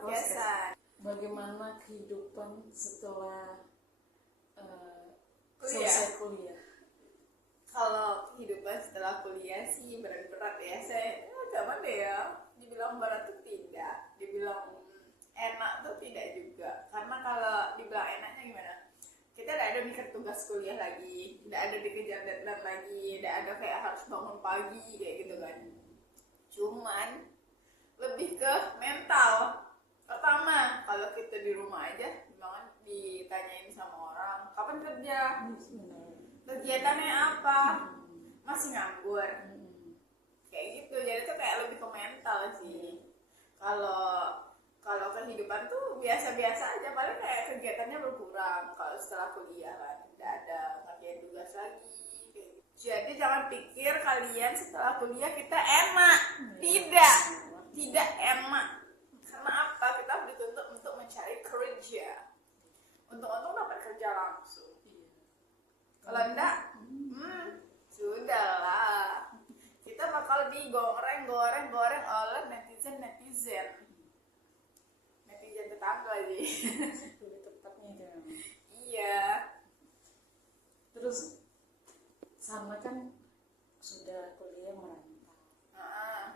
podcastan. Bagaimana kehidupan setelah Kuliah. selesai kuliah? Kalau kehidupan setelah kuliah sih berat-berat ya. Saya agak mana ya? Dibilang berat tuh tidak, dibilang enak tuh tidak juga. Karena kalau dibilang enaknya gimana? Kita tidak ada mikir tugas kuliah lagi, tidak ada dikejar deadline lagi, tidak ada kayak harus bangun pagi kayak gitu kan. Cuman lebih ke mental. Pertama, kalau kita di rumah aja, memang ditanyain sama orang, kapan kerja? Kegiatannya apa? Masih nganggur? Kayak gitu. Jadi tuh kayak lebih ke mental sih. Kalau kehidupan tuh biasa-biasa aja, paling kayak kegiatannya berkurang kalau setelah kuliah kan, tidak ada ngerjain tugas lagi kayak gitu. Jadi jangan pikir kalian setelah kuliah kita enak. Tidak enak. Karena apa? Kita dituntut untuk mencari kerja. Untuk dapat kerja langsung. Kalau enggak, sudahlah. Kita bakal digoreng oleh netizen tetangga sih. Lebih tepatnya itu. Iya. Terus sama kan sudah kuliah merantau,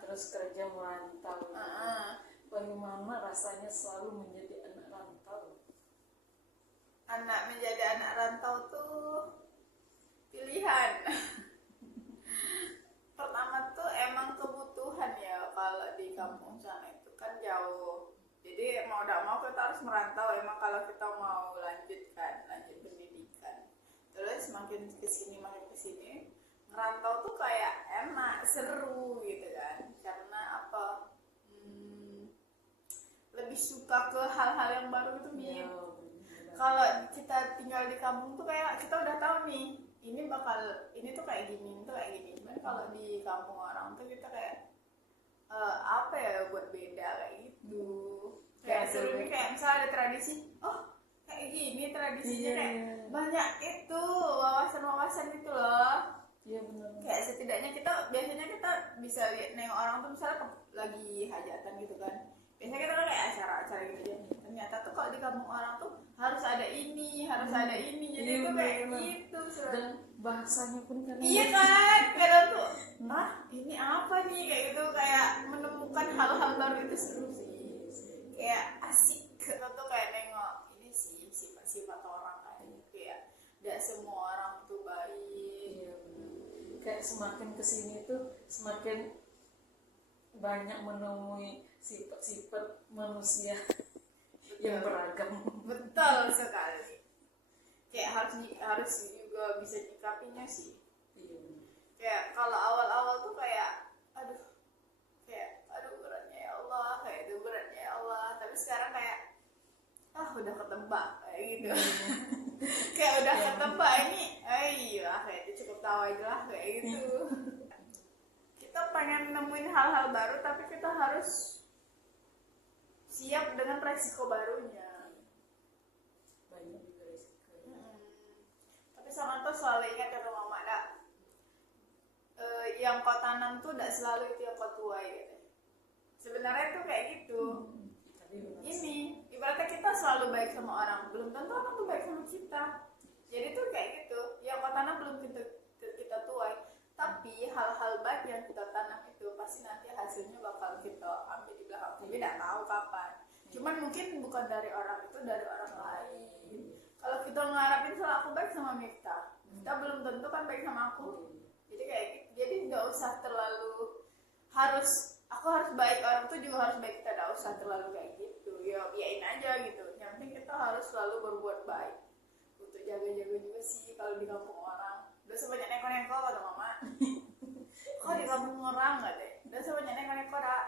terus kerja merantau. Bagaimana rasanya selalu menjadi anak rantau? Menjadi anak rantau tuh pilihan. Pertama tuh emang kebutuhan ya, kalau di kampung sana itu kan jauh. Jadi mau tidak mau kita harus merantau emang kalau kita mau lanjut pendidikan. Terus makin kesini merantau tuh kayak enak, seru gitu kan. Karena apa? Lebih suka ke hal-hal yang baru gitu nih. Kalau kita tinggal di kampung tuh kayak kita udah tahu nih, ini tuh kayak gini, itu kayak gini. Cuman kalau di kampung orang tuh kita kayak apa ya buat beda kayak gitu. Kayak seru nih, kayak misalnya ada tradisi, kayak gini tradisinya kayak banyak itu wawasan gitu loh. Iya benar. Kayak setidaknya biasanya kita bisa lihat nengok orang tuh misalnya lagi hajatan gitu kan. Biasanya kita kan kayak acara-acara gitu ya. Ternyata tuh kalau di kampung orang tuh harus ada ini. Jadi itu kayak gitu. Dan bahasanya pun kan. Iya kan, kadang tuh, ini apa nih kayak gitu, kayak menemukan hal-hal baru itu seru sih. Kayak asik tuh kayak nengok ini sih sifat-sifat orang kayak tidak semua orang tuh baik. Iya benar. Kayak semakin kesini tuh semakin banyak menemui sifat-sifat manusia yang beragam. Betul sekali. Kayak harus juga bisa nyikapinya sih. Iya. Kayak kalau awal-awal tuh kayak aduh beratnya ya Allah, kayak itu beratnya ya Allah. Tapi sekarang kayak udah ketebak kayak gitu. Kayak udah ketebak ini, kayak itu cukup tahu aja lah kayak gitu. Kita pengen nemuin hal-hal baru, tapi kita harus siap dengan resiko barunya. Banyak juga resiko. Tapi sama tuh selalu ingat kata mama yang kau tanam tuh tidak selalu itu yang kau tuai gitu. Sebenarnya tuh kayak gitu. Ini ibaratnya kita selalu baik sama orang, belum tentu orang tuh baik sama kita. Jadi tuh kayak gitu, yang kau tanam belum kita tuai. Tapi hal-hal baik yang kita tanam itu pasti nanti hasilnya bakal kita ambil di belakang. Tapi tidak tahu kapan. Cuman mungkin bukan dari orang itu, dari orang lain. Kalau kita ngarapin soal aku baik sama Miftah, Miftah belum tentu kan baik sama aku. Jadi kayak gitu. Jadi nggak usah terlalu aku harus baik, orang tuh juga harus baik. Kita nggak usah terlalu kayak gitu. Ya biarin aja gitu. Yang penting kita harus selalu berbuat baik. Untuk jaga-jaga juga sih kalau di kampung orang. Udah sebanyak neko-neko kata mama. Kok di kampung orang nggak deh? Udah sebanyak neko-neko dah.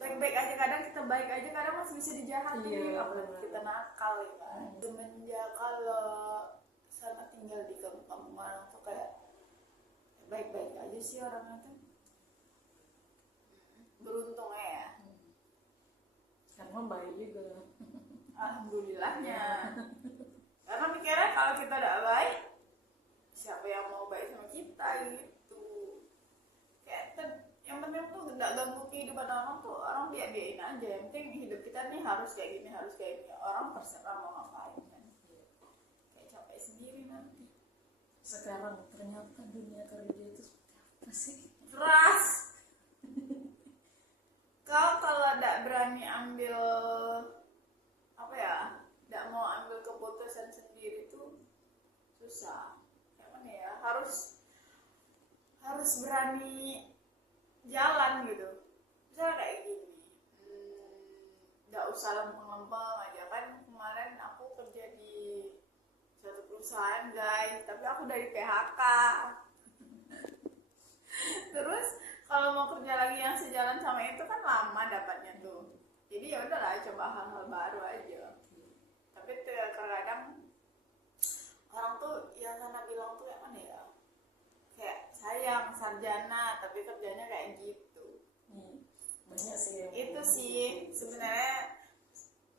Baik-baik aja kadang kita baik aja kadang masih bisa dijahati. Apalagi kita nakal ya kan. Semenjak kalau sama tinggal di kampung orang tuh kayak baik-baik aja sih orangnya tuh. Beruntungnya ya. Karena baik juga. Alhamdulillahnya. Karena mikirnya kalau kita tidak baik, siapa yang mau baik sama kita gitu. Kayak yang teman-teman tuh nggak ganggu kehidupan orang tuh orang biarin aja. Yang penting hidup kita nih harus kayak gini, harus kayak gini. Orang terserah mau ngapain kan. Kayak capek sendiri nanti. Sekarang ternyata dunia kerja itu seperti apa sih? Keras. Kau kalau tidak berani ambil apa ya, tidak mau ambil keputusan sendiri tuh susah. Kayak mana ya, harus berani jalan gitu. Misalnya kayak gini, nggak usah lempeng-lempeng aja kan. Kemarin aku kerja di suatu perusahaan guys, tapi aku dari PHK. Terus kalau mau kerja lagi yang sejalan sama itu kan lama dapatnya tuh. Jadi ya udahlah, coba hal-hal baru aja. Tapi terkadang orang tuh yang sana bilang tuh yang mana ya, kayak sayang sarjana tapi kerjanya kayak gitu. Banyak sih yang Itu sih sebenarnya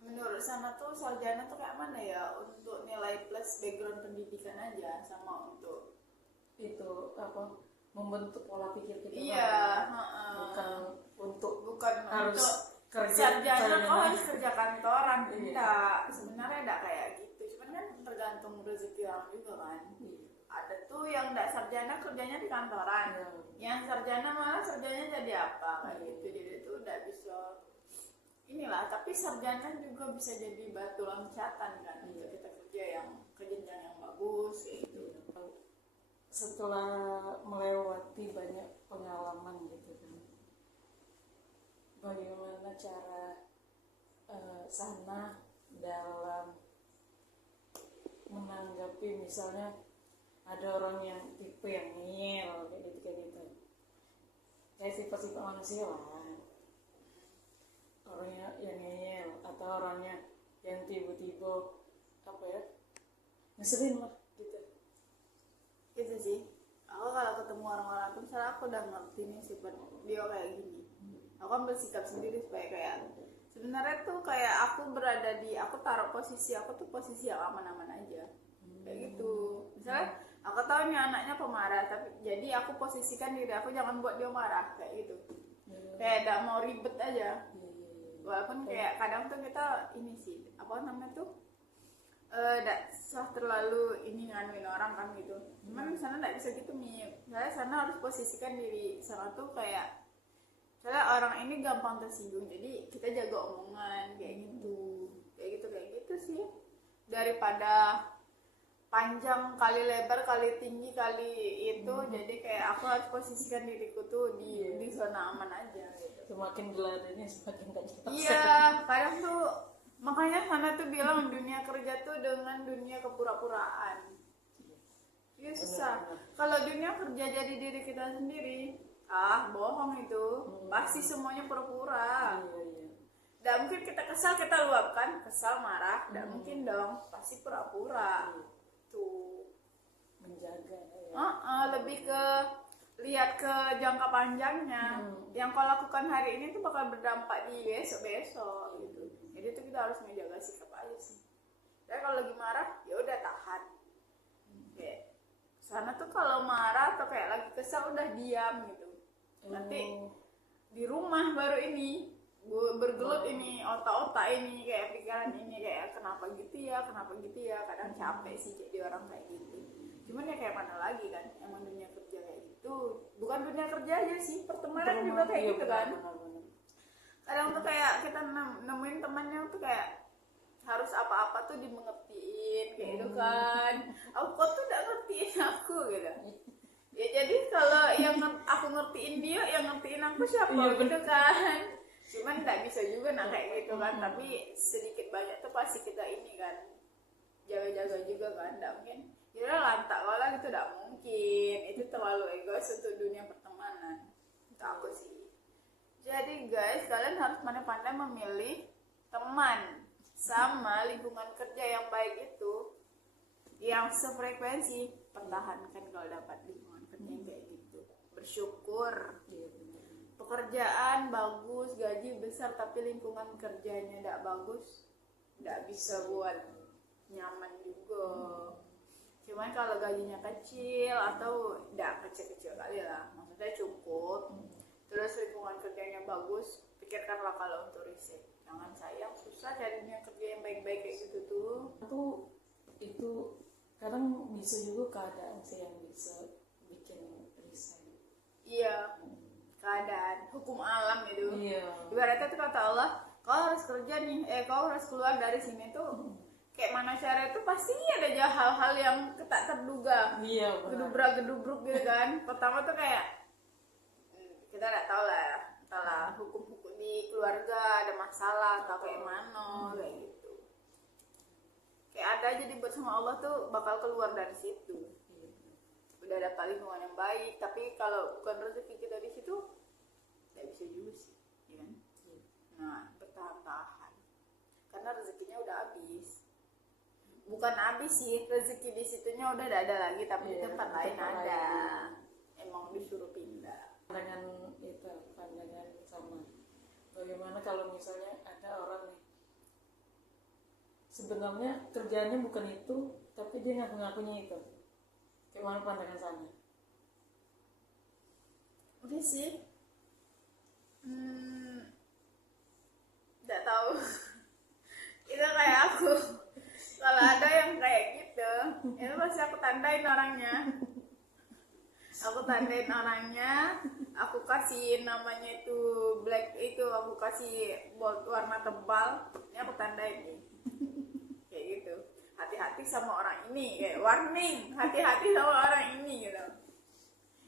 menurut sana tuh sarjana tuh kayak mana ya, untuk nilai plus background pendidikan aja, sama untuk itu apa, membentuk pola pikir kita. iya, bukan harus untuk kerja sarjana kau harus sarjana. kerja kantoran. Iya. Enggak, sebenarnya enggak kayak gitu, cuman kan tergantung rezeki orang juga kan. Ada tuh yang enggak sarjana kerjanya di kantoran, yang sarjana malah sarjana jadi apa kayak gitu. Jadi itu udah bisa inilah, tapi sarjana juga bisa jadi batu loncatan kan untuk kita kerja yang ke jenjang yang bagus kayak gitu. Setelah melewati banyak pengalaman gitu kan, bagaimana cara sana dalam menanggapi misalnya ada orang yang tipe yang ngeyel kayak gitu, kayak sifat-sifat manusia lah, orangnya yang ngeyel atau orangnya yang tiba-tiba apa ya, ngeselin lah gitu. Gitu sih, aku kalau ketemu orang-orang tuh misalnya aku udah ngerti nih sifat dia kayak gini, aku kan bersikap sendiri supaya kayak sebenarnya tuh kayak aku berada di, aku taruh posisi aku tuh posisi yang aman-aman aja kayak gitu. Misalnya aku tahu nih anaknya pemarah, tapi jadi aku posisikan diri aku jangan buat dia marah kayak gitu, kayak tidak mau ribet aja. Walaupun kayak kadang tuh kita ini sih apa namanya tuh tidak terlalu ini nganuin orang kan gitu. Cuman sana tidak bisa gitu nih. Misalnya sana harus posisikan diri sana tuh kayak, misalnya orang ini gampang tersinggung, jadi kita jaga omongan kayak gitu sih. Daripada panjang kali lebar kali tinggi kali itu, jadi kayak aku harus posisikan diriku tuh di zona aman aja gitu. Semakin geladannya semakin gak jelas. Iya, kadang tuh makanya sana tuh bilang dunia kerja tuh dengan dunia kepura-puraan. Iya susah. Kalau dunia kerja jadi diri kita sendiri, bohong itu. Pasti semuanya pura-pura. Nggak mungkin kita kesal kita luapkan, kesal marah, nggak mungkin dong. Pasti pura-pura. Tuh. Menjaga ya. Lebih ke lihat ke jangka panjangnya. Yang kau lakukan hari ini tuh bakal berdampak di besok-besok gitu. Jadi itu kita harus menjaga sikap aja sih. Saya kalau lagi marah ya udah tahan. Kayak sana tuh kalau marah atau kayak lagi kesal udah diam gitu. Nanti di rumah baru ini bergelut ini otak-otak ini kayak pikiran ini kayak kenapa gitu ya. Kadang capek sih jadi orang kayak gitu. Cuman ya kayak mana lagi kan, emang dunia kerja kayak gitu. Bukan dunia kerja aja sih, pertemanan juga kayak gitu kan. Kadang tuh kayak kita nemuin temannya tuh kayak harus apa-apa tuh dimengertiin kayak gitu kan. Aku kok tuh gak ngertiin aku gitu. Ya jadi kalau yang aku ngertiin dia, yang ngertiin aku siapa gitu kan. Cuman gak bisa juga kayak gitu kan. Tapi sedikit banyak tuh pasti kita ini kan jaga-jaga juga kan. Gak mungkin ya lantak lah gitu, gak mungkin. Itu terlalu egois untuk dunia pertemanan. Itu aku sih. Jadi guys, kalian harus pandai-pandai memilih teman sama lingkungan kerja yang baik itu, yang sefrekuensi. Pertahankan kalau dapat lingkungan kerja yang kayak gitu. Bersyukur. Pekerjaan bagus, gaji besar, tapi lingkungan kerjanya tidak bagus, tidak bisa buat nyaman juga. Cuman kalau gajinya kecil atau tidak kecil-kecil kali lah, maksudnya cukup, terus lingkungan kerjanya bagus, pikirkanlah kalau untuk riset. Jangan sayang, susah carinya kerja yang baik-baik kayak gitu tuh. Itu kadang bisa juga keadaan sih yang bisa bikin resign. Iya, keadaan hukum alam itu. Iya. Ibaratnya tuh kata Allah, kau harus kerja nih, kau harus keluar dari sini tuh. Kayak manusia itu pasti ada aja hal-hal yang tak terduga. Iya, benar. Gedubrak gitu kan. Pertama tuh kayak kita nggak tahu lah, entahlah hukum-hukum di keluarga ada masalah atau kayak mana kayak gitu. Kayak ada aja dibuat sama Allah tuh bakal keluar dari situ. Udah dapat lingkungan yang baik, tapi kalau bukan rezeki kita di situ nggak bisa juga sih, ya kan? Nah, bertahan-tahan karena rezekinya udah habis. Bukan habis sih, rezeki di situnya udah ada lagi, tapi di tempat lain ada. Emang disuruh pindah. Pandangan sama. Bagaimana kalau misalnya ada orang nih, sebenarnya kerjaannya bukan itu, tapi dia ngaku-ngakunya itu. Gimana pandangan sana? Udah sih, nggak tahu. Itu kayak aku. Kalau ada yang kayak gitu, itu pasti aku tandain orangnya. Aku kasih namanya itu black itu, aku kasih bold warna tebal. Ini aku tandain nih. Kayak gitu. Hati-hati sama orang ini, kayak warning, hati-hati sama orang ini gitu.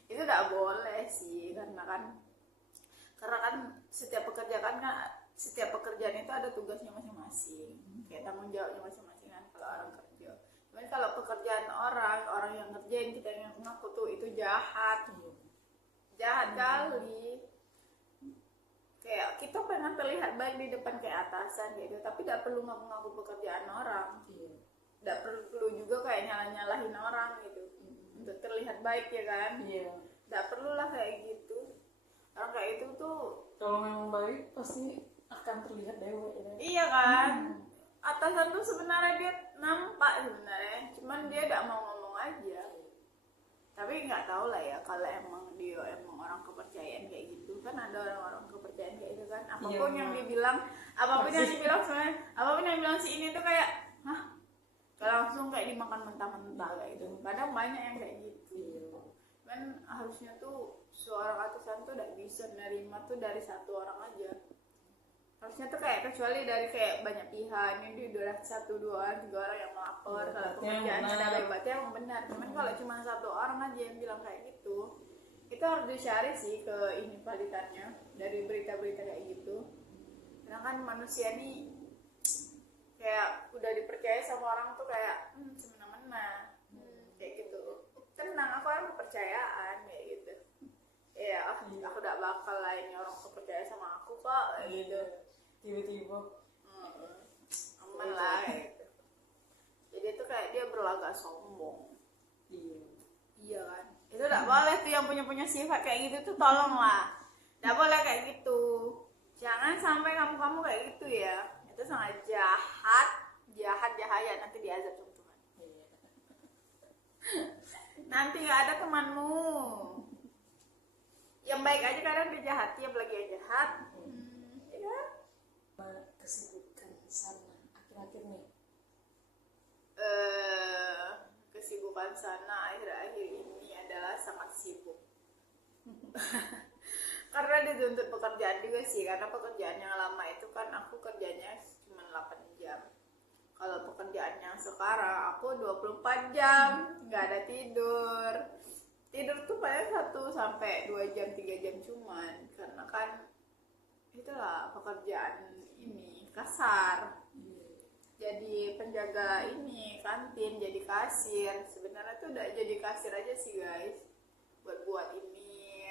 Itu tidak boleh sih, karena kan setiap pekerjaan itu ada tugasnya masing-masing, kayak tanggung jawabnya masing-masing kan kalau orang kerja. Cuman kalau pekerjaan orang yang ngerjain kita yang ngaku tuh itu jahat kali. Kayak kita pengen terlihat baik di depan kayak atasan gitu, tapi tidak perlu ngaku-ngaku pekerjaan orang. Tidak perlu juga kayak nyalahin orang gitu untuk terlihat baik, ya kan? Tidak perlulah kayak gitu. Orang kayak itu tuh Kalau memang baik pasti akan terlihat dewa ya. iya kan? Atasan tuh sebenarnya dia nampak sebenarnya, cuman dia tidak mau ngomong aja. Tapi nggak tahu lah ya, kalau emang orang kepercayaan kayak gitu kan, ada orang-orang kepercayaan kayak gitu kan. Apapun yang dibilang sebenarnya, apapun yang bilang si ini tuh kayak langsung kayak dimakan mentah-mentah kayak gitu. Kadang banyak yang kayak gitu. Kan harusnya tuh seorang atasan tuh tidak bisa nerima tuh dari satu orang aja. Harusnya tuh kayak kecuali dari kayak banyak pihak, ini udah 1, 2 orang, 3 orang yang melapor kalau pekerjaan ada hebatnya yang benar. Cuman kalau cuma satu orang aja yang bilang kayak gitu, itu harus dicari sih ke ini validannya dari berita-berita kayak gitu. Karena kan manusia nih kayak udah dipercaya sama orang tuh kayak semena-mena, kayak gitu. Tenang, aku orang kepercayaan kayak gitu. Ya, aku gak bakal lah ini orang kepercaya sama aku kok kayak gitu. Tiba-tiba aman lah kayak gitu. Jadi itu kayak dia berlagak sombong. Iya kan, itu gak boleh tuh yang punya sifat kayak gitu tuh, tolonglah gak boleh kayak gitu. Jangan sampai kamu kayak gitu ya. Itu sangat jahat nanti diazab sama Tuhan. Nanti gak ada temanmu. Yang baik aja kadang dijahati, apalagi yang jahat. Ya. Kesibukan sana akhir-akhir nih. Kesibukan sana akhir-akhir ini adalah sangat sibuk. Karena dituntut pekerjaan juga sih, karena pekerjaan yang lama itu kan aku kerjanya cuma 8 jam. Kalau pekerjaan yang sekarang aku 24 jam, nggak ada tidur. Tidur tuh paling 1 sampai 2 jam, 3 jam cuman, karena kan itulah pekerjaan ini kasar. Jadi penjaga ini kantin, jadi kasir. Sebenarnya tuh udah jadi kasir aja sih guys, buat ini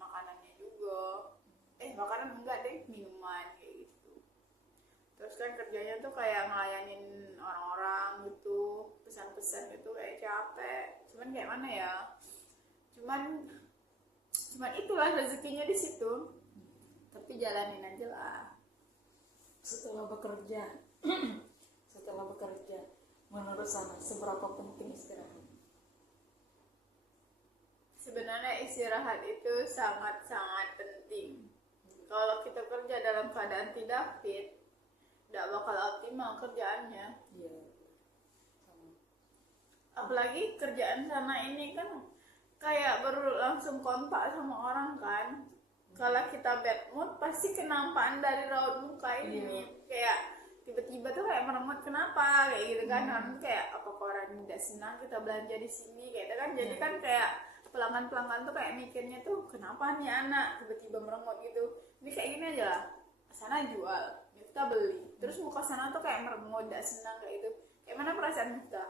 makanannya juga. Makanan enggak deh, minuman kayak gitu. Terus kan kerjanya tuh kayak ngelayanin orang-orang gitu, pesan-pesan gitu, kayak capek. Cuman kayak mana ya? Cuman itulah rezekinya di situ. Tapi jalanin aja lah. Setelah bekerja, menurut sana seberapa penting istirahat? sebenarnya istirahat itu sangat-sangat penting. Kalau kita kerja dalam keadaan tidak fit, tidak bakal optimal kerjaannya. Iya. Sama. Apalagi kerjaan sana ini kan kayak baru langsung kontak sama orang kan. Kalau kita bad mood pasti kenampaan dari raut muka ini. Kayak tiba-tiba tuh kayak meremut, kenapa kayak gitu kan. Orang tuh kayak apakah orang ini tidak senang kita belanja di sini kayak gitu kan. Jadi kan kayak pelanggan-pelanggan tuh kayak mikirnya tuh kenapa nih anak tiba-tiba meremut gitu. Ini kayak gini aja lah, sana jual, kita beli, terus muka sana tuh kayak meremut, tidak senang kayak gitu. Kayak mana perasaan kita?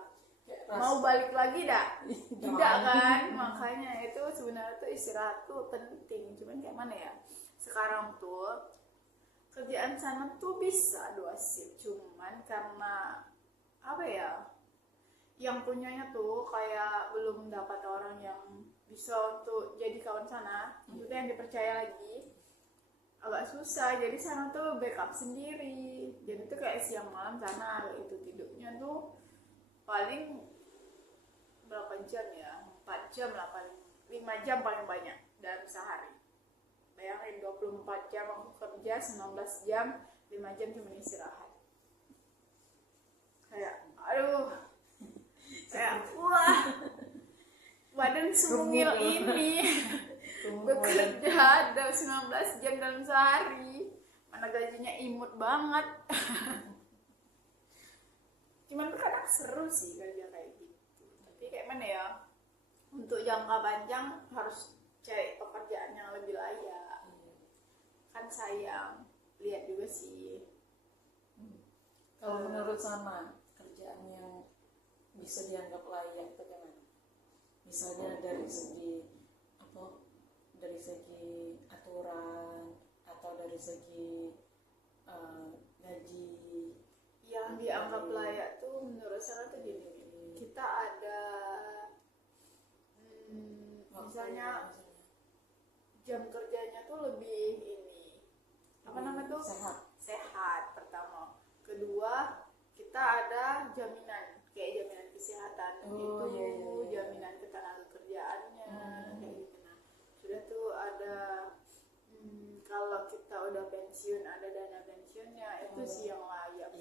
Mau balik lagi dak? Tidak kan? Makanya itu sebenarnya tuh istirahat tuh penting. Cuman kayak mana ya? Sekarang tuh kerjaan sana tuh bisa 2 shift, cuman karena apa ya? Yang punyanya tuh kayak belum dapat orang yang bisa untuk jadi kawan sana, maksudnya yang dipercaya lagi, agak susah. Jadi sana tuh backup sendiri. Jadi tuh kayak siang malam sana kayak itu tidurnya tuh paling berapa jam ya? 4 jam lah paling, 5 jam paling banyak dalam sehari. Bayangin 24 jam aku kerja, 19 jam, 5 jam cuma istirahat. Kayak aduh, kayak wah, badan semungil ini bekerja ada 19 jam dalam sehari, mana gajinya imut banget. Cuman kadang seru sih kerja kayak gitu, tapi kayak mana ya, untuk jangka panjang harus cari pekerjaan yang lebih layak. Kan sayang, lihat juga sih. Kalau menurut sama kerjaan yang bisa dianggap layak bagaimana? Misalnya dari segi apa? Dari segi aturan atau dari segi gaji. Yang dianggap layak tuh menurut saya tuh gini, kita ada misalnya jam kerjanya tuh lebih ini, apa namanya tuh, sehat pertama. Kedua, kita ada jaminan kayak jaminan kesehatan, jaminan ketenaga kerjaannya kayak gitu. Nah, sudah tuh ada kalau kita udah pensiun ada dana pensiunnya, itu sih yang layak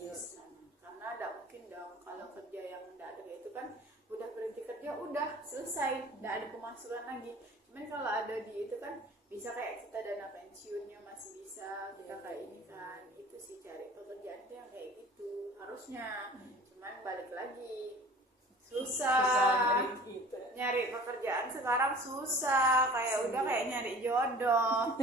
karena tidak mungkin dong kalau kerja yang tidak ada kayak itu kan, udah berhenti kerja udah selesai, tidak ada pemasukan lagi. Cuman kalau ada di itu kan bisa kayak kita dana pensiunnya masih bisa kita kayak ini kan. Itu sih cari pekerjaan tuh yang kayak gitu harusnya. Cuman balik lagi susah nyari pekerjaan sekarang, susah kayak udah kayak nyari jodoh.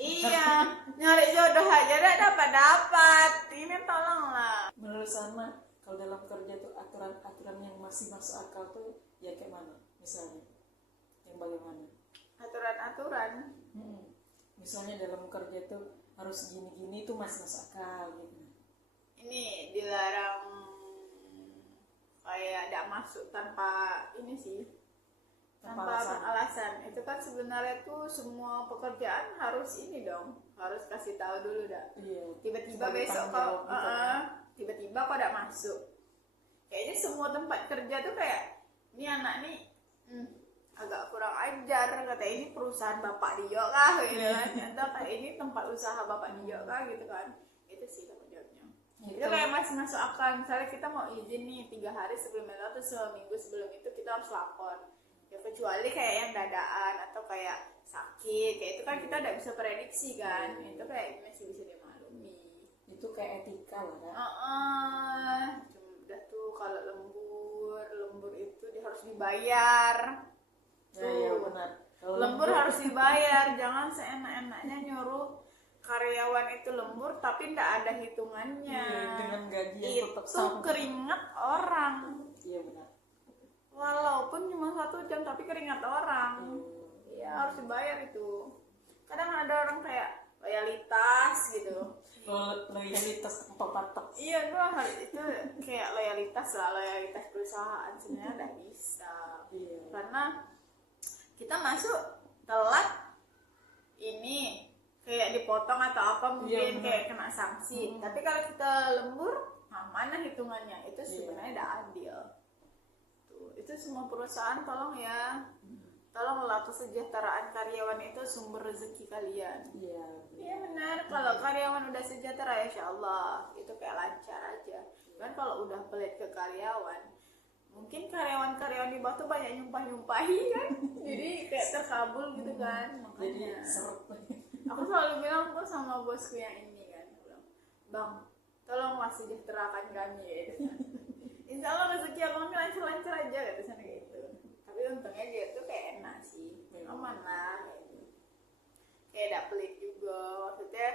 Iya, nyari jodoh aja udah dapat. Ini tolonglah. Menurut sama, kalau dalam kerja tuh aturan-aturan yang masih masuk akal tuh ya kayak mana? Misalnya, yang bagaimana? Aturan-aturan. Misalnya dalam kerja tuh harus gini-gini tuh masih masuk akal gitu. Ini dilarang kayak tidak masuk tanpa ini sih, tanpa alasan. Itu kan sebenarnya tuh semua pekerjaan harus ini dong, harus kasih tahu dulu dah. Tiba-tiba besok kok tiba-tiba kok tidak masuk. Kayaknya semua tempat kerja tuh kayak ini anak nih agak kurang ajar, kata ini perusahaan bapak dia kah gitu kan, atau kayak ini tempat usaha bapak dia kah gitu kan. Itu sih tanggung jawabnya. Itu kayak masih masuk akal. Misalnya kita mau izin nih 3 hari sebelum itu atau seminggu sebelum itu kita harus lapor. Ya kecuali kayak yang dadaan atau kayak sakit, kayak itu kan kita tidak bisa prediksi kan. Itu kayak masih bisa dimaklumi. Itu kayak etika lah kan. Cuma udah tuh kalau lembur itu dia harus dibayar. Iya benar. Lembur harus dibayar, jangan seenak-enaknya nyuruh karyawan itu lembur tapi tidak ada hitungannya. Dengan gaji yang tetap sama. Itu keringat orang. Iya benar. Walaupun cuma 1 jam tapi keringat orang. Iya harus dibayar itu. Kadang ada orang kayak loyalitas gitu. Loyalitas patok. Iya gua itu kayak loyalitas perusahaan sebenarnya tidak bisa. Karena kita masuk telat ini kayak dipotong atau apa mungkin kayak kena sanksi. Tapi kalau kita lembur, mana hitungannya? Itu sebenarnya tidak adil. Itu semua perusahaan tolong ya, tolonglah kesejahteraan karyawan itu sumber rezeki kalian. Iya. Iya benar, kalau karyawan udah sejahtera insya Allah itu kayak lancar aja. Kan kalau udah pelit ke karyawan, mungkin karyawan-karyawan di bawah tuh banyak nyumpah-nyumpahi kan, jadi kayak terkabul gitu kan. Jadi Makanya seret. aku selalu bilang tuh sama bosku yang ini kan, aku bilang, bang, tolonglah sejahterakan kami gitu kan. Insya Allah rezeki abang lancar-lancar aja gitu sana gitu. Tapi untungnya dia tuh kayak enak sih, aman lah gitu. Kayak gak pelit juga, maksudnya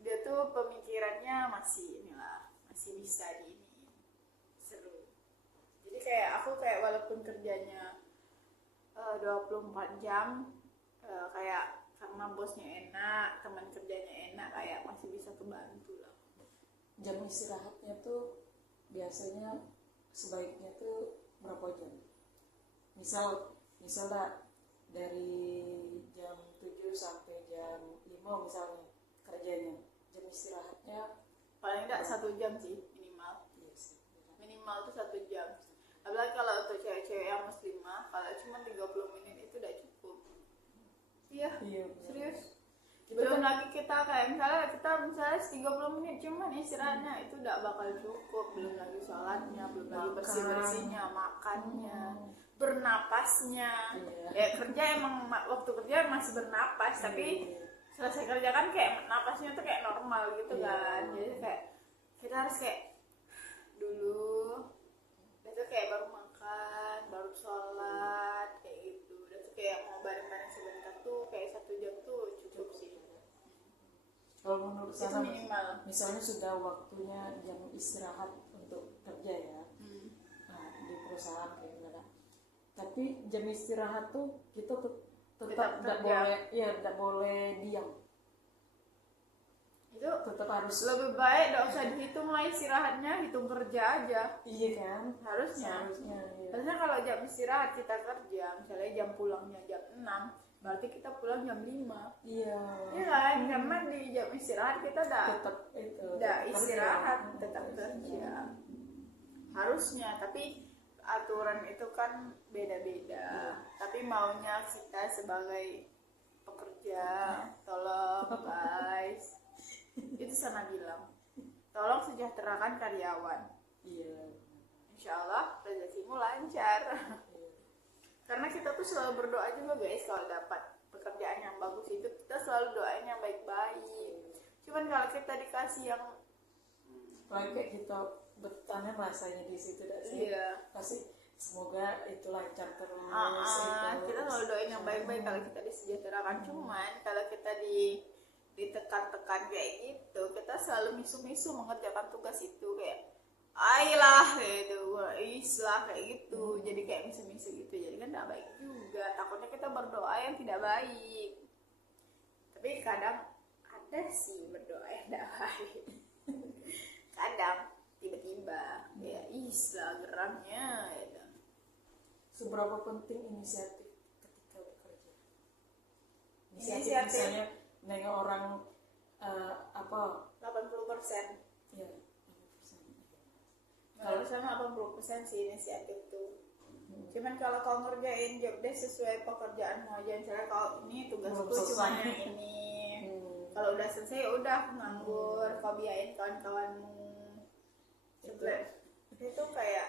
dia tuh pemikirannya masih inilah, masih bisa di ini, seru. Jadi kayak aku kayak walaupun kerjanya 24 jam, kayak karena bosnya enak, teman kerjanya enak, kayak masih bisa kebantu lah. Jam istirahatnya tuh biasanya sebaiknya tuh berapa jam? Misal dari jam 7 sampai jam 5 misalnya kerjanya, jam istirahatnya Paling enggak 1 jam sih minimal. yes. Minimal tuh 1 jam. Apalagi kalau untuk cewek-cewek yang muslimah, kalau cuma 30 menit itu udah cukup. Iya, Iya, serius. Itu Belum kan- lagi kita kayak kita misalnya 30 menit cuman istirahatnya itu udah bakal cukup. Belum lagi sholatnya, belum lagi Makan. bersih-bersihnya, makannya, bernapasnya. Iya. Ya kerja emang waktu kerja masih bernapas, tapi selesai kerja kan kayak napasnya tuh kayak normal gitu Iya. kan. Jadi kayak kita harus kayak dulu, itu kayak baru makan, baru sholat kayak gitu. Dan tuh kayak mau bareng-bareng sebentar tuh kayak 1 jam tuh cukup sih. Kalau menurut Itu saya minimal. misalnya sudah waktunya jam istirahat untuk kerja ya, nah, di perusahaan kayak gimana, tapi jam istirahat tuh kita tetap Tetap tidak kerja. boleh, ya tidak boleh diam, Itu tetap harus. lebih baik gak usah dihitung lah istirahatnya, hitung kerja aja. Iya kan, Harusnya. seharusnya ya. Harusnya kalau jam istirahat kita kerja, misalnya jam pulangnya jam 6, berarti kita pulang jam 5. Iya, Iya kan? Karena di jam istirahat kita tetap itu udah kerja. istirahat, tetap kerja. Harusnya, tapi aturan itu kan beda-beda. Tapi maunya kita sebagai pekerja, tolong guys, itu sana bilang, tolong sejahterakan karyawan. Iya. Insya Allah rezekimu lancar. Iya. Karena kita tuh selalu berdoa juga guys, kalau dapat pekerjaan yang bagus itu kita selalu doain yang baik-baik. Cuman kalau kita dikasih yang Apalagi kayak kita bertanya rasanya di situ dah sih. iya, Pasti semoga itu lancar terus. kita selalu doain yang baik-baik kalau kita disejahterakan. Cuman kalau kita ditekan-tekan kayak gitu, kita selalu misu-misu mengerjakan tugas itu kayak ayolah gitu, islah kayak gitu. Jadi kayak misu-misu gitu. Jadi kan tidak baik juga. Takutnya kita berdoa yang tidak baik. Tapi kadang ada sih berdoa yang tidak baik. Kadang tiba-tiba ya islah geramnya gitu. Seberapa penting inisiatif ketika bekerja? Inisiatif. Misalnya nengok orang 80%. ya 80%. Kalau sama 80% sih inisiatif tuh. Cuman kalau kau ngerjain job desk sesuai pekerjaanmu aja, misalnya kalau ini tugasku Belum cuma selesai. yang ini. Kalau udah selesai ya udah aku nganggur, kau biayain kawan-kawanmu. Sebenarnya itu kayak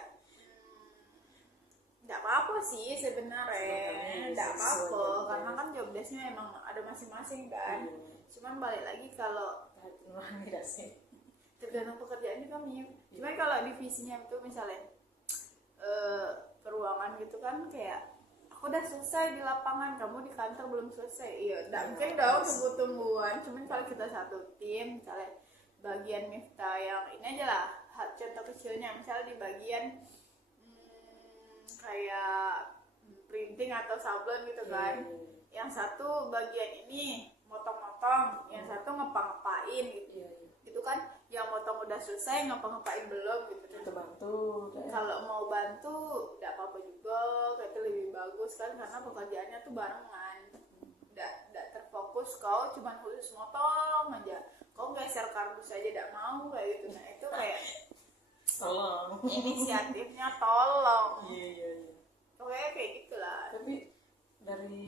nggak apa-apa sih sebenarnya, nggak apa-apa karena kan job desknya emang ada masing-masing kan. Cuman balik lagi kalau tidak sih. tergantung pekerjaannya kami. Cuman kalau divisinya itu misalnya peruangan gitu kan, kayak aku udah selesai di lapangan, kamu di kantor belum selesai. Iya, nggak mungkin dong tunggu-tungguan. Cuman kalau kita satu tim, misalnya bagian Miftah yang ini aja lah, contoh kecilnya misalnya di bagian kayak printing atau sablon gitu kan. Yang satu bagian ini motong-motong, yang satu ngapa-ngapain gitu. Gitu kan, yang motong udah selesai, ngapa-ngapain belum gitu. Kita bantu. Kalau mau bantu tidak apa-apa juga, kayak itu lebih bagus kan, karena pekerjaannya tuh barengan. Tidak terfokus kau cuman khusus motong aja, kau geser kardus aja tidak mau kayak gitu. Nah itu kayak Tolong. inisiatifnya tolong. Iya. pokoknya kayak gitulah. Tapi dari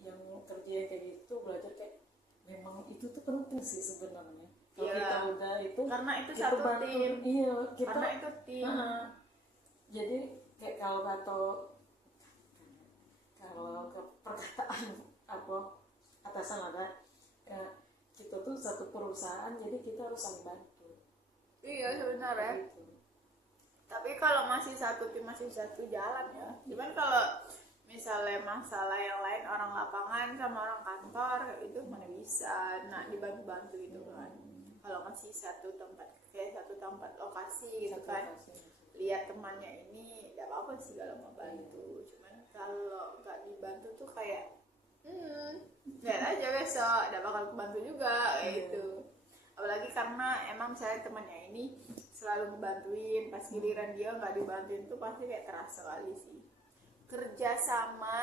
yang kerja kayak gitu belajar kayak memang itu tuh penting sih sebenarnya. Kalau Iya. kita udah itu Karena itu kita satu bantu, tim. iya kita Karena itu tim. jadi kayak kalau ke perkataan apa atasan ada kita tuh satu perusahaan jadi kita harus saling bantu. Iya sebenarnya. Gitu. Tapi kalau masih satu tim masih satu jalan ya. Cuman kalau misalnya masalah yang lain orang lapangan sama orang kantor itu mana bisa dibantu-bantu gitu kan. Kalau masih satu tempat kayak satu tempat lokasi gitu kan. Lihat temannya ini tidak apa-apa sih kalau mau bantu. Cuman kalau nggak dibantu tuh kayak lihat aja besok tidak bakal kebantu juga kayak gitu. Apalagi karena emang saya temannya ini selalu ngebantuin, pas giliran dia nggak dibantuin tuh pasti kayak terasa kali sih. Kerja sama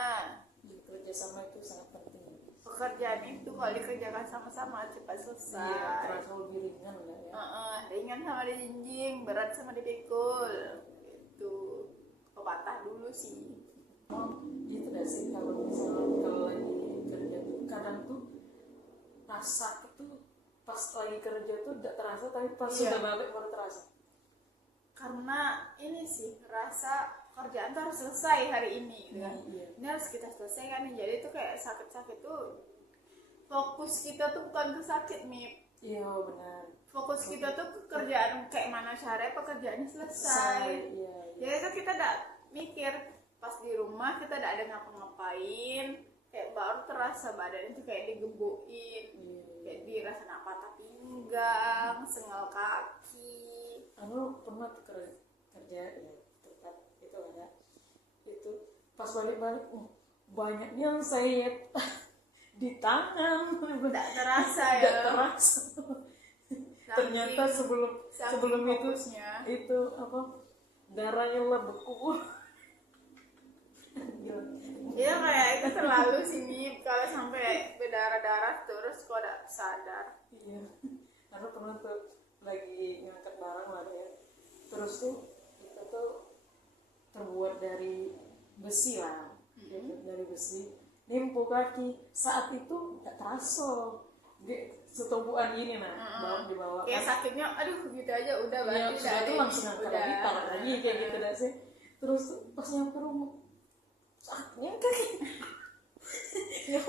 itu sangat penting. pekerjaan itu kalau dikerjakan sama-sama cepat selesai. Iya, terasa lebih ringan lah ya. Ringan sama dijinjing, berat sama dipikul itu pepatah dulu sih. Gitu gak sih kalau misalnya kalau lagi kerja tuh kadang tuh rasa itu pas lagi kerja tuh tidak terasa tapi pas sudah balik baru terasa. Karena ini sih rasa kerjaan tuh harus selesai hari ini gitu kan. Iya. Ini harus kita selesaikan nih. Jadi tuh kayak sakit-sakit tuh fokus kita tuh bukan ke sakit Mip. Iya benar. Fokus kita tuh ke kerjaan kayak mana caranya pekerjaannya selesai. Iya. Jadi tuh kita tidak mikir pas di rumah kita tidak ada ngapa-ngapain, kayak baru terasa badan itu kayak digembukin, kayak dirasa nak patah pinggang, sengal kaki. Anu pernah tuh kerja ya tempat itu ada itu pas balik-balik banyaknya yang saya di tangan Tidak terasa ya. tidak terasa. Ternyata sebelum fokusnya. itu apa darahnya lah beku. Iya kayak itu terlalu sini kalau sampai berdarah-darah terus kok tidak sadar. Iya. Karena pernah tuh lagi ngangkat barang lah ya. Terus tuh kita tuh terbuat dari besi lah. Dari besi. Nimpu kaki. Saat itu nggak terasa. Setumbuhan ini nah di bawah. Kayak sakitnya aduh gitu aja udah Iya, berarti sudah tuh langsung angkat lagi taruh lagi kayak gitu dah sih. Terus pas nyampe rumah sakitnya kaki.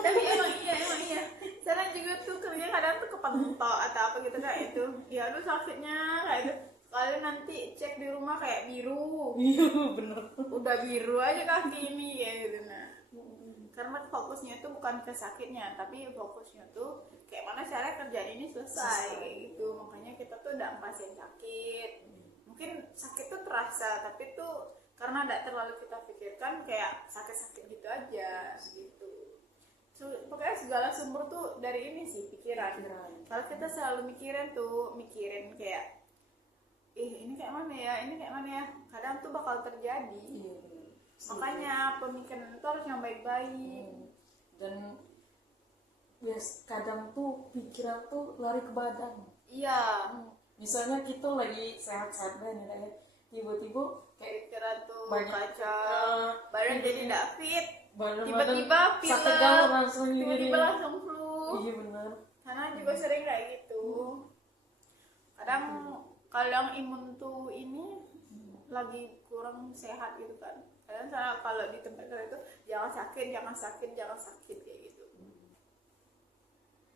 Tapi emang iya sekarang juga tuh kerja kadang tuh kepentok atau apa gitu kayak itu ya aduh sakitnya kayak itu kalian nanti cek di rumah kayak biru Iya bener. udah biru aja kaki ini ya gitu nah karena fokusnya tuh bukan ke sakitnya tapi fokusnya tuh kayak mana cara kerjaan ini selesai kayak gitu makanya kita tuh udah pasien sakit mungkin sakit tuh terasa tapi tuh karena tidak terlalu kita pikirkan kayak sakit-sakit gitu aja gitu. Pokoknya segala sumber tuh dari ini sih pikiran. Kalau kita selalu mikirin kayak ini kayak mana ya kadang tuh bakal terjadi. Makanya pemikiran itu harus yang baik-baik. Dan kadang tuh pikiran tuh lari ke badan. Iya. Misalnya kita lagi sehat-sehat nih ya, tiba-tiba kayak pikiran tuh banyak kacau, badan jadi tidak fit, badan tiba-tiba pilek, langsung tiba-tiba langsung flu. Iya benar. Karena juga sering kayak gitu. Kadang kalau yang imun tuh ini lagi kurang sehat gitu kan. Kadang kalau di tempat kerja itu jangan sakit kayak gitu.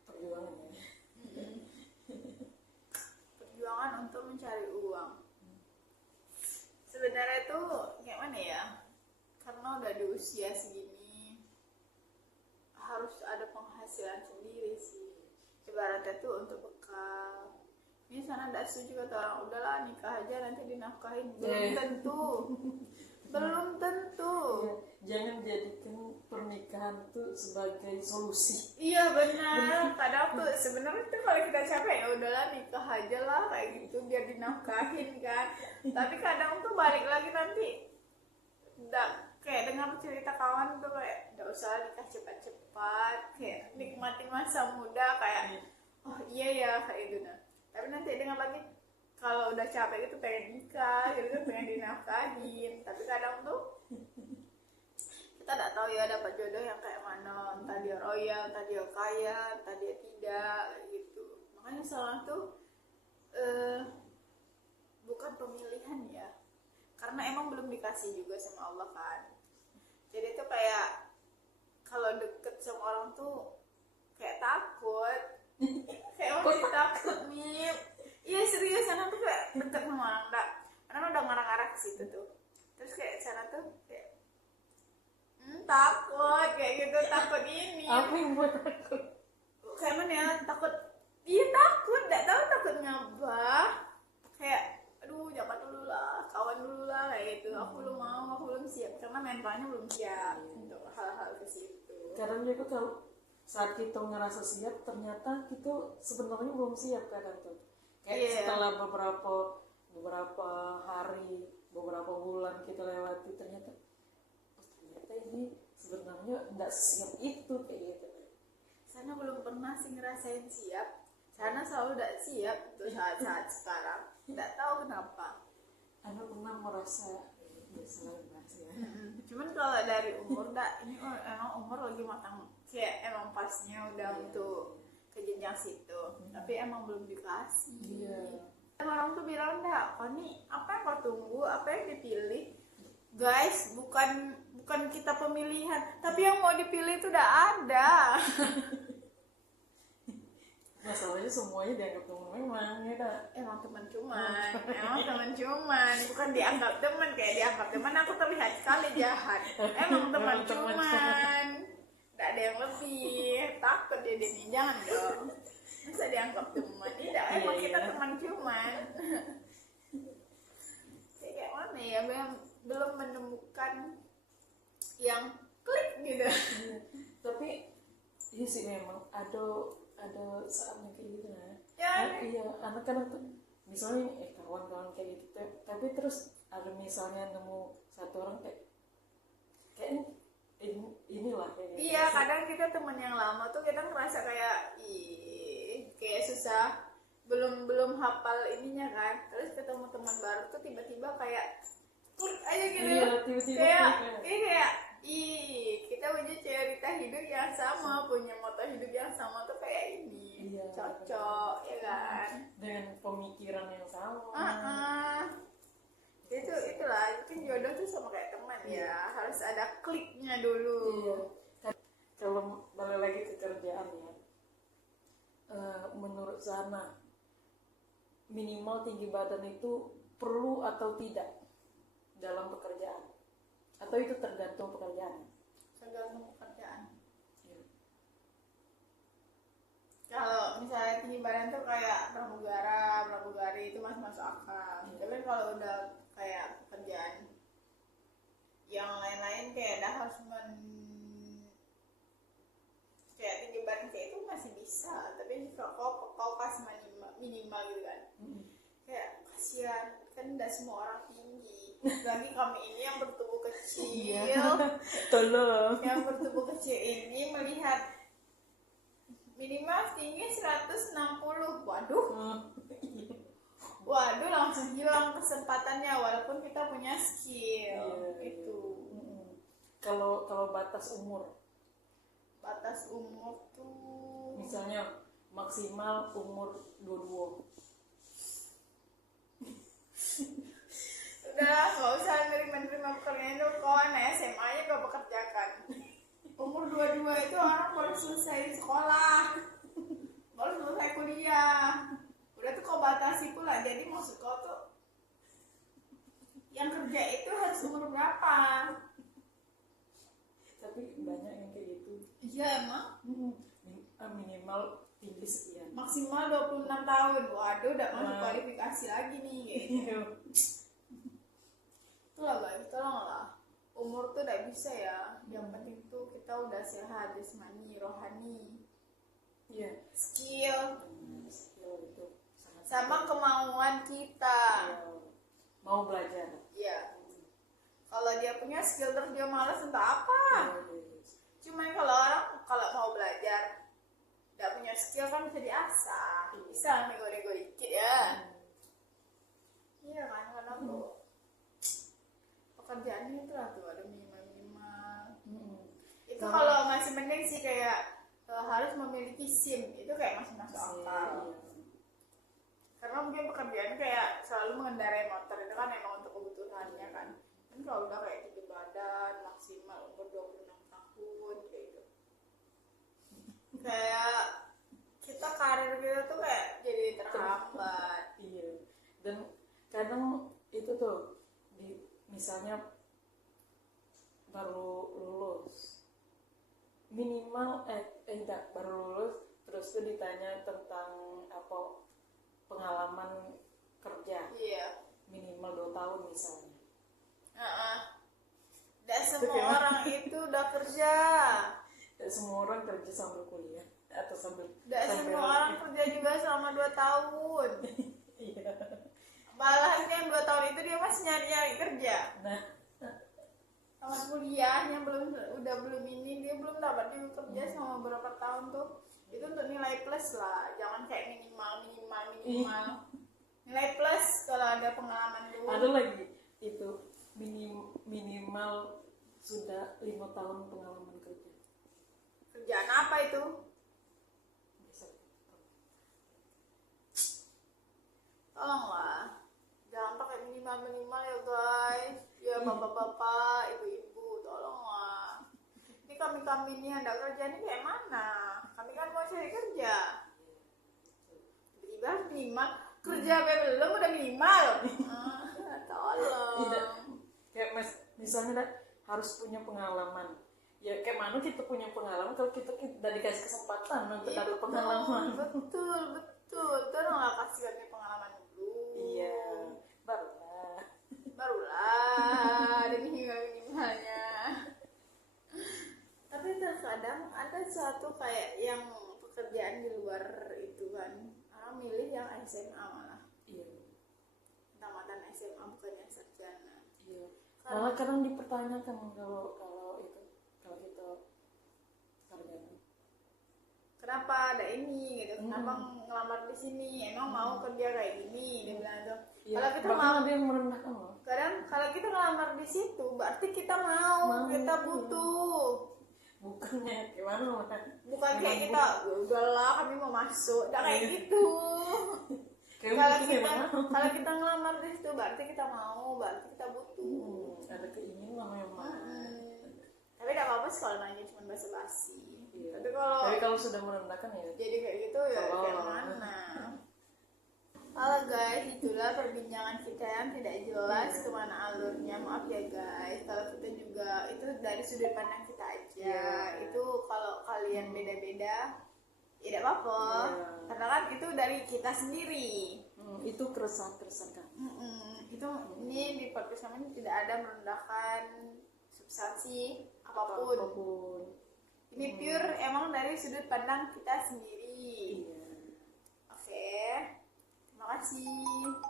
Perjuangan ya. Perjuangan untuk mencari uang. Sebenarnya tuh kayak mana ya? Karena udah di usia segini harus ada penghasilan sendiri sih. Ibaratnya tuh untuk bekal. Ini sana tidak setuju kata orang udahlah nikah aja nanti dinafkahin belum tentu. Belum tentu. Jangan jadikan pernikahan tuh sebagai solusi. Iya benar. Kadang tuh sebenarnya tuh kalau kita capek ya udahlah nikah aja lah kayak gitu biar dinafkahin kan. Tapi kadang tuh balik lagi nanti kayak dengar cerita kawan tuh kayak nggak usah nikah cepat-cepat kayak nikmatin masa muda kayak oh iya ya kayak gitu nah. Tapi nanti dengar lagi kalau udah capek gitu pengen nikah gitu kan pengen dinafkahin tapi kadang tuh kita tidak tahu ya dapat jodoh yang kayak mana, entah dia royal, entah dia kaya, entah dia tidak, kayak gitu. Makanya salah tuh bukan pemilihan ya, karena emang belum dikasih juga sama Allah kan. Jadi tuh kayak kalau deket sama orang tuh kayak takut, kayak masih takut nih. Iya serius, sana tuh kayak deket sama orang enggak, karena udah ngarang-ngarang ke situ tuh. Terus kayak sana tuh kayak takut kayak gitu, takut ini. Apa yang buat takut? Kayak mana ya, takut. Iya takut, nggak tahu takutnya apa. Kayak aduh jangan dulu lah, kawan dulu lah kayak gitu. Aku belum mau, aku belum siap karena mentalnya belum siap untuk hal-hal ke situ. Kadang juga kalau saat kita ngerasa siap, ternyata kita sebenarnya belum siap kadang tuh. Kayak setelah beberapa hari, beberapa bulan kita lewati, ternyata ini sebenarnya tidak siap itu kayak gitu. Sana belum pernah sih ngerasain siap. Sana selalu tidak siap untuk saat-saat sekarang. Tidak tahu kenapa. Anda pernah merasa biasanya ya. Cuman kalau dari umur ini emang umur lagi matang, kayak emang pasnya udah untuk ke jenjang situ. Tapi emang belum dikasih. Iya. Orang tuh bilang enggak, kok nih apa yang kau tunggu, apa yang dipilih? Guys, bukan kita pemilihan, tapi yang mau dipilih itu udah ada. Masalahnya semuanya dianggap teman memang ya dah. Emang teman cuman, bukan dianggap teman. Kayak dianggap teman aku terlihat sekali jahat. Emang teman cuman, nggak ada yang lebih. Takut dia nih, jangan dong. Masa dianggap teman? Tidak, emang kita teman cuman. Kayak mana ya, belum menemukan yang klik gitu. Tapi iya sih memang ada saatnya kayak gitu nah. Ya. Iya, anak-anak tuh misalnya kawan-kawan kayak gitu, tapi terus ada misalnya nemu satu orang kayak inilah kayak gitu. Iya, kadang kita teman yang lama tuh kita ngerasa kayak kayak susah, belum hafal ininya kan. Terus ketemu teman baru tuh tiba-tiba kayak klik aja gitu. Iya, tiba-tiba kayak kita punya cerita hidup yang sama, punya moto hidup yang sama tuh kayak ini. Iya, cocok ya kan, dengan pemikiran yang sama. Itulah mungkin jodoh tuh sama kayak teman ya, harus ada kliknya dulu. Iya. Kalau balik lagi ke kerjaan ya, menurut Sana minimal tinggi badan itu perlu atau tidak dalam pekerjaan, atau itu tergantung pekerjaan? Tergantung pekerjaan. Iya. Kalau misalnya tinggi badan tuh kayak pramugari itu masih masuk akal. Tapi kalau udah kayak pekerjaan yang lain-lain kayak dah harus kayak tinggi badan kayak itu masih bisa. Tapi kalau kau pas minimal gitu kan, kayak kasihan kan tidak semua orang tinggi. Lagi kami ini yang bertubuh kecil, Tolong. yang bertubuh kecil ini melihat minimal tinggi 160. Waduh langsung hilang kesempatannya walaupun kita punya skill. Itu. Kalau batas umur Tuh misalnya maksimal umur 22. udah nggak usah nerima pekerjaan itu, kau anak SMA nya gak bekerjakan. Umur 22 itu orang baru selesai sekolah, baru selesai kuliah. Udah tuh kau batasi pula. Jadi maksud kau tuh yang kerja itu harus umur berapa? Tapi banyak yang kayak gitu. Iya emang. Minimal tinggi sekian. Maksimal 26 tahun. Waduh udah masuk kualifikasi lagi nih. Itulah guys, tolonglah. Umur tuh udah bisa ya. Yang penting tuh kita udah sehat jasmani, rohani. Iya. Skill itu sangat sama kemauan kita. Mau belajar. Iya. Kalau dia punya skill terus dia malas untuk apa? Cuman kalau mau belajar nggak punya skill kan bisa diasah, bisa nego-nego dikit ya. Iya kan, karena tuh pekerjaannya itu lah tuh ada minimal. SIM itu kayak masih masuk akal. Iya. Karena mungkin pekerjaan kayak selalu mengendarai motor itu kan memang untuk kebutuhannya kan. Dan kalau udah kayak tinggi badan maksimal umur 26 tahun kayak gitu. Kayak kita karir kita tuh kayak jadi terhambat. Iya. Dan kadang itu tuh misalnya baru lulus minimal enggak baru lulus terus tuh ditanya tentang apa pengalaman kerja Iya. minimal 2 tahun misalnya. Tidak semua kayak- orang itu udah kerja. Dan semua orang kerja sambil kuliah atau sambil Tidak semua orang kerja juga selama 2 tahun. iya. Malah yang 2 tahun itu dia masih nyari kerja. Nah, Tamat kuliahnya belum ini dia belum dapat juga kerja selama berapa tahun tuh. Itu untuk nilai plus lah, jangan kayak minimal. Nilai plus kalau ada pengalaman dulu. ada lagi itu minimal sudah 5 tahun pengalaman kerja. Kerjaan apa itu? Tolonglah, jangan pakai minimal ya guys. Ya bapak-bapak, ibu-ibu, tolonglah. Ini kami ini ada kerja ini kayak mana? Kami kan mau cari kerja. Tiba-tiba minimal kerja belum udah minimal. Tolong. Tidak. Kayak misalnya harus punya pengalaman. Ya kayak mana kita punya pengalaman kalau kita udah dikasih kesempatan untuk Iya, dapat betul, pengalaman. betul. Tolonglah kasih kami pengalaman dulu. Iya, Barulah ada minimalnya. Tapi terkadang ada suatu kayak yang pekerjaan di luar itu kan orang milih yang SMA malah Iya. tamatan SMA bukan yang sarjana. Iya. Malah kadang dipertanyakan kalau kita sarjana. Kenapa ada ini gitu? Kenapa ngelamar di sini? Emang mau kerja kayak gini? Dia bilang tuh. Iya, Kalau kita bahkan mau, ada yang merendahkan loh. kadang kalau kita ngelamar di situ, berarti kita mau, kita butuh. Bukannya gimana loh kan? Bukan kayak kita, "Ya udahlah kami mau masuk." Nggak kayak gitu. Kayak Kalau mungkin kita memang kalau kita ngelamar di situ, berarti kita mau, berarti kita butuh. ada keinginan memang. Tapi nggak apa-apa sih kalau nanya cuma basa-basi. Iya. Tapi kalau sudah merendahkan ya. jadi kayak gitu ya Tolong. kayak mana? Halo guys, itulah perbincangan kita yang tidak jelas kemana alurnya. Maaf ya guys, kalau kita juga itu dari sudut pandang kita aja. Itu kalau kalian beda-beda, ya tidak apa-apa. Iya. Karena kan itu dari kita sendiri. Itu keresahan kan. Itu ini di podcast kami tidak ada merendahkan substansi apapun. Ini pure emang dari sudut pandang kita sendiri. Iya. Oke. Terima kasih.